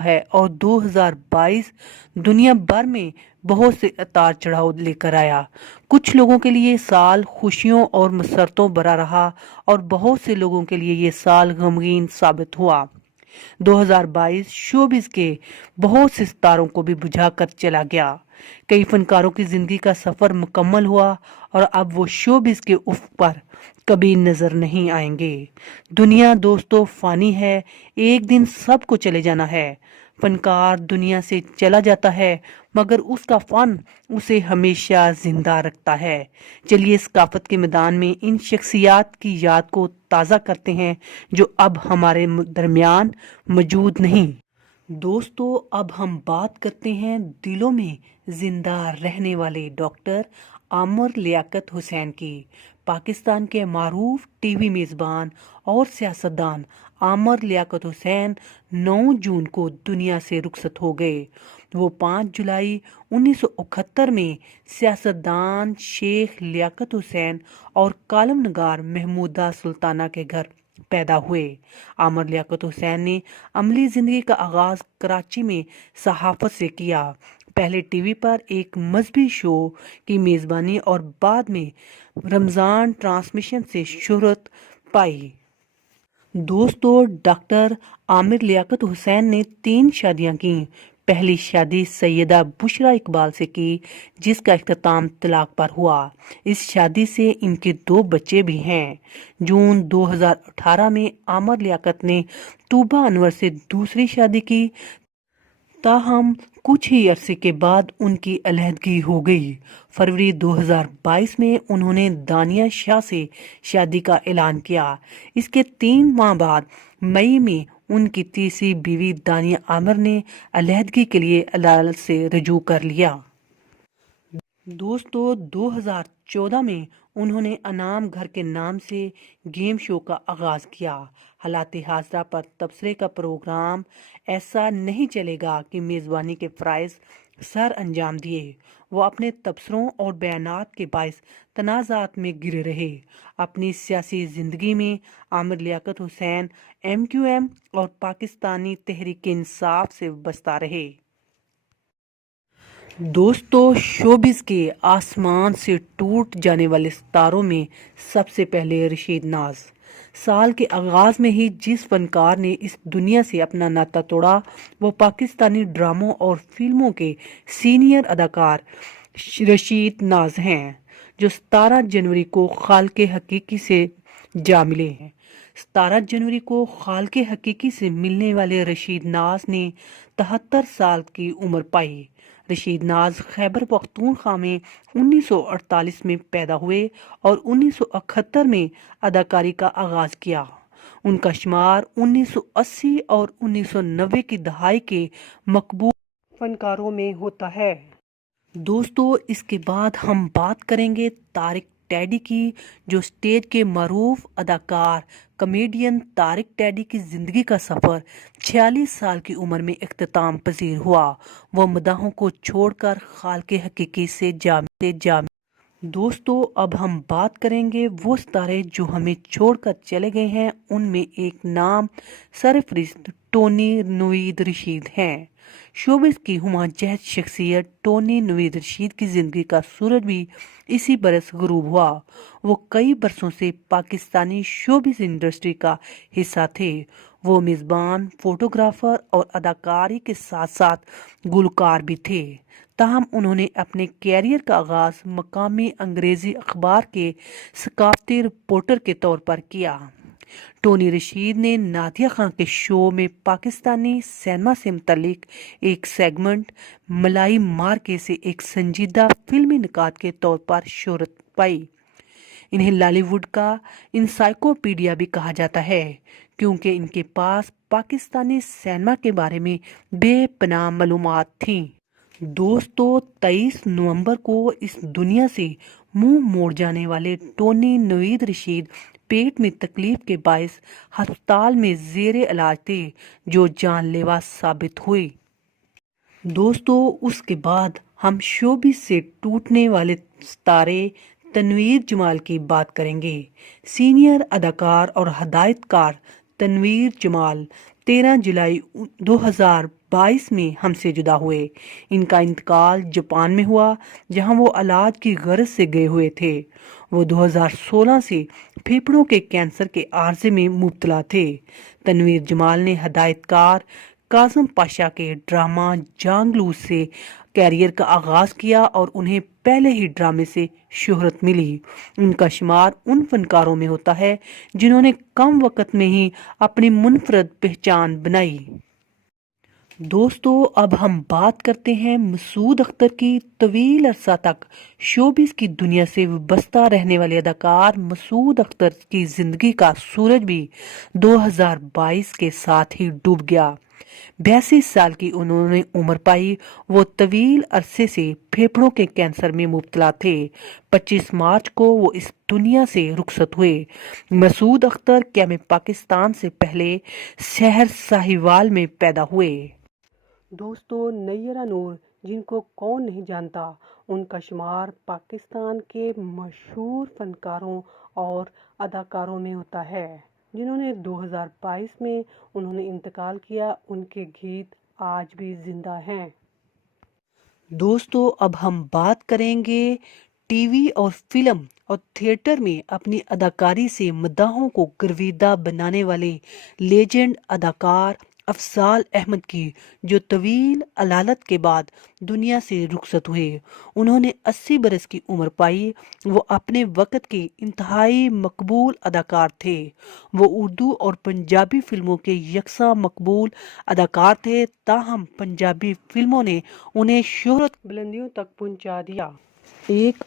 है और 2022 दुनिया भर में बहुत से उतार चढ़ाव लेकर आया। कुछ लोगों के लिए साल खुशियों और मसरतों भरा रहा और बहुत से लोगों के लिए ये साल गमगीन साबित हुआ। 2022 शोबिस के बहुत से सितारों को भी बुझाकर चला गया। कई फनकारों की जिंदगी का सफर मुकम्मल हुआ और अब वो शोबिस के उफ़ पर कभी नजर नहीं आएंगे। दुनिया दोस्तों फानी है, एक दिन सबको चले जाना है। फनकार दुनिया से चला जाता है मगर उसका फन उसे हमेशा जिंदा रखता है। चलिए सकाफत के मैदान में इन शख्सियात की याद को ताज़ा करते हैं जो अब हमारे दरमियान मौजूद नहीं। दोस्तों अब हम बात करते हैं दिलों में जिंदा रहने वाले डॉक्टर आमिर लियाकत हुसैन की। पाकिस्तान के मारूफ टीवी मेज़बान और सियासतदान आमिर लियाकत हुसैन 9 जून को दुनिया से रुखसत हो गए। वो 5 जुलाई 1971 में सियासतदान शेख लियाकत हुसैन और कालम नगार महमूदा सुल्ताना के घर पैदा हुए। आमिर लियाकत हुसैन ने अमली जिंदगी का आगाज कराची में सहाफत से किया। पहले टीवी पर एक मजहबी शो की मेजबानी और बाद में रमजान ट्रांसमिशन से शोहरत पाई। दोस्तों डॉक्टर आमिर लियाकत हुसैन ने 3 शादियां की। पहली शादी सैयदा बुशरा इकबाल से की जिसका इख्तिताम तलाक पर हुआ। इस शादी से इनके 2 बच्चे भी हैं। जून 2018 में आमिर लियाकत ने तूबा अनवर से दूसरी शादी की, ताहम कुछ ही अरसे के बाद उनकी अलहदगी हो गई। फरवरी 2022 में उन्होंने दानिया शाह से शादी का ऐलान किया। इसके 3 माह बाद मई में उनकी तीसरी बीवी दानिया आमिर ने अलहदगी के लिए अदालत से रजू कर लिया। दोस्तों 2014 में उन्होंने अनाम घर के नाम से गेम शो का आगाज किया। हालात हाजरा पर तबसरे का प्रोग्राम ऐसा नहीं चलेगा कि मेज़बानी के फ़राइज़ सर अंजाम दिए। वो अपने तबसरों और बयानात के बायस तनाज़ात में गिरे रहे। अपनी सियासी ज़िंदगी में आमिर लियाकत हुसैन MQM और पाकिस्तानी तहरीक इंसाफ से बचता रहे। दोस्तों शोबिस के आसमान से टूट जाने वाले सितारों में सबसे पहले रशीद नाज। साल के आगाज में ही जिस फनकार ने इस दुनिया से अपना नाता तोड़ा वो पाकिस्तानी ड्रामों और फिल्मों के सीनियर अदाकार रशीद नाज हैं, जो 17 जनवरी को खालके हकीकी से जा मिले हैं। 17 जनवरी को खालके हकीकी से मिलने वाले रशीद नाज ने 73 साल की उम्र पाई। रशीद नाज खैबर पख्तूनख्वा में 1948 में पैदा हुए और 1971 में अदाकारी का आगाज किया। उनका शुमार 1980 और 1990 की दहाई के मकबूल फनकारों में होता है। दोस्तों इसके बाद हम बात करेंगे तारिक टैडी की, जो स्टेज के मरूफ अदाकार कॉमेडियन तारिक टैडी की जिंदगी का सफर 46 साल की उम्र में इख्तिताम पजीर हुआ। वह मदाहों को छोड़कर खालके हकीकी से जा। दोस्तों अब हम बात करेंगे वो सितारे जो हमें छोड़कर चले गए हैं। उनमें एक नाम सरफरिस्त टोनी नवीद रशीद हैं। शोबिस की हुमाजहत शख्सियत टोनी नवीद रशीद की जिंदगी का सूरज भी इसी बरस गुरूब हुआ। वो कई बरसों से पाकिस्तानी शोबिस इंडस्ट्री का हिस्सा थे। वो मेज़बान, फोटोग्राफर और अदाकारी के साथ साथ गुलकार भी थे। ताहम उन्होंने अपने कैरियर का आगाज मकामी अंग्रेजी अखबार के सकाफती रिपोर्टर के तौर पर किया। टोनी रशीद ने नादिया खान के शो में पाकिस्तानी सिनेमा से मुतल्लिक एक सेगमेंट मलाई मार्के से एक संजीदा फिल्मी निकात के तौर पर शोहरत पाई। इन्हें लॉलीवुड का इंसाइक्लोपीडिया भी कहा जाता है क्योंकि इनके पास पाकिस्तानी सिनेमा के बारे में बेपनाह मालूमात थी। दोस्तों 23 नवंबर को इस दुनिया से मुंह मोड़ जाने वाले टोनी नवीद रशीद पेट में तकलीफ के बायस अस्पताल में जेरे इलाज थे, जो जानलेवा साबित हुई। दोस्तों उसके बाद हम शोबिस से टूटने वाले सितारे तनवीर जमाल की बात करेंगे। सीनियर अदाकार और हदायतकार तनवीर जमाल 13 जुलाई 2022 में हमसे जुदा हुए। इनका इंतकाल जापान में हुआ, जहां वो इलाज की गर्ज से गए हुए थे। वो 2016 से फेफड़ों के कैंसर के आर्जे में मुब्तला थे। तनवीर जमाल ने हदायतकार काजम पाशा के ड्रामा जांगलूस से कैरियर का आगाज किया और उन्हें पहले ही ड्रामे से शोहरत मिली। उनका शुमार उन फनकारों में होता है जिन्होंने कम वक्त में ही अपनी मुनफरद पहचान बनाई। दोस्तों, अब हम बात करते हैं मसूद अख्तर की। तवील अरसा तक शोबिस की दुनिया से वाबस्ता रहने वाले अदाकार मसूद अख्तर की जिंदगी का सूरज भी 2022 के साथ ही डूब गया। 82 साल की उन्होंने उम्र पाई। वो तवील अरसे से फेफड़ों के कैंसर में मुब्तला थे। 25 मार्च को वो इस दुनिया से रुखसत हुए। मसूद अख्तर कैम पाकिस्तान से पहले शहर साहिवाल में पैदा हुए। दोस्तों, नैयरा नूर, जिनको कौन नहीं जानता, उनका शुमार पाकिस्तान के मशहूर फनकारों और अदाकारों में होता है जिन्होंने 2022 में उन्होंने इंतकाल किया। उनके गीत आज भी जिंदा हैं। दोस्तों, अब हम बात करेंगे टीवी और फिल्म और थिएटर में अपनी अदाकारी से मद्दाहों को गर्विदा बनाने वाले लेजेंड अदाकार अफजाल अहमद की, जो तवील अलालत के बाद दुनिया से रुखसत हुए। उन्होंने 80 बरस की उम्र पाई। वो अपने वक्त के इंतहाई मकबूल अदाकार थे। वो उर्दू और पंजाबी फिल्मों के यकसा मकबूल अदाकार थे, ताहम पंजाबी फिल्मों ने उन्हें शोहरत बुलंदियों तक पहुंचा दिया। एक